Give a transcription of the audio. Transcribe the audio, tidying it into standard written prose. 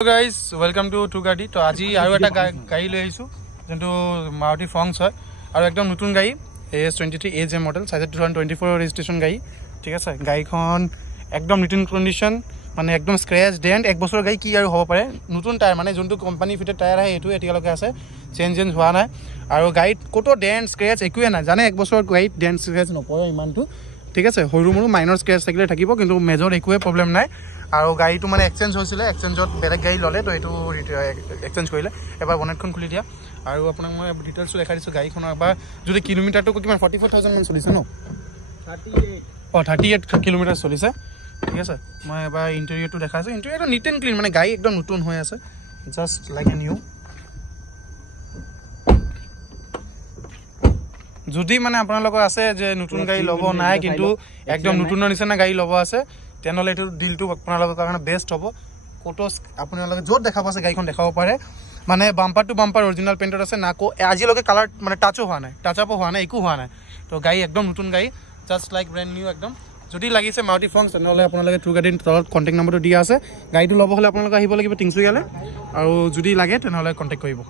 Hello guys, welcome to Tugadi. तो आज ही आरो एटा गाड़ी ले आइसु जंतु मारुति फंक्स है और एकदम नতুন गाड़ी AS23 AJ model size 2024 registration गाड़ी ठीक আছে গাড়ীখন একদম নতুন কন্ডিশন মানে একদম স্ক্র্যাচ ডেন্ট এক বছৰ গাড়ী কি আৰু হ'ব পাৰে নতুন টায়াৰ মানে যোনটো কোম্পানী ফিটেড টায়াৰ আছে এটো এতিয়ালৈকে আছে চেঞ্জ হোৱা নাই আৰু গাড়ীত কোটো ডেন্ট স্ক্ৰ্যাচ একোৱে নাই জানে এক বছৰ গাড়ীত ডেন্ট স্ক্ৰ্যাচ নপৰে ইমানটো ঠিক আছে সৰু মৰু মাইনৰ স্ক্ৰ্যাচ থাকিলে থাকিব কিন্তু মেজৰ একোৱে প্ৰবলেম নাই আৰু গাড়ীটো মানে এক্সচেঞ্জ হৈছিলে এক্সচেঞ্জত বেলেগ গাড়ী ললে তো এটো এক্সচেঞ্জ কৰিলে এবাৰ বনেটখন খুলি দিয়া আৰু আপোনাক মই ডিটেইলছ দেখাই দিছো গাড়ীখনৰ এবাৰ যদি কিলোমিটাৰটো কিমান 44000 মান চলিছে ন 38 কিলোমিটাৰ চলিছে ঠিক আছে মই এবাৰ ইন্টেৰিয়ৰটো দেখাইছো ইন্টেৰিয়ৰটো নিট এন্ড ক্লিন মানে গাড়ী একদম নতুন হৈ আছে জাস্ট লাইক এ নিউ যদি মানে আপোনালোকৰ আছে যে নতুন গাড়ী ল'ব নাই কিন্তু একদম নতুনৰ নিচিনা গাড়ী ল'ব আছে তেনেহলে এটো ডিলটো আপোনালোকৰ কাৰণে বেষ্ট হ'ব ফটোস আপোনালোকে য'ত দেখা পাছে গাড়ীখন দেখাব পাৰে মানে বাম্পাৰ টু বাম্পাৰ অৰিজিনাল পেইন্টৰ আছে নাকো আজিলৈকে কালাৰ মানে টাচও হোৱা নাই টাচ আপও হোৱা নাই একো হোৱা নাই তো গাড়ী একদম নতুন গাড়ী জাস্ট লাইক ব্ৰ্যান্ড নিউ একদম যদি লাগিছে মাৰুতি ফংস তেনেহলে আপোনালোকে টুগাডিৰ তলত কন্টাক্ট নম্বৰটো দিয়া আছে গাড়ীটো ল'ব হলে আপোনালোকে আহিব লাগিব তিনচুকীয়ালৈ আৰু যদি লাগে তেনেহলে কন্টাক্ট কৰিব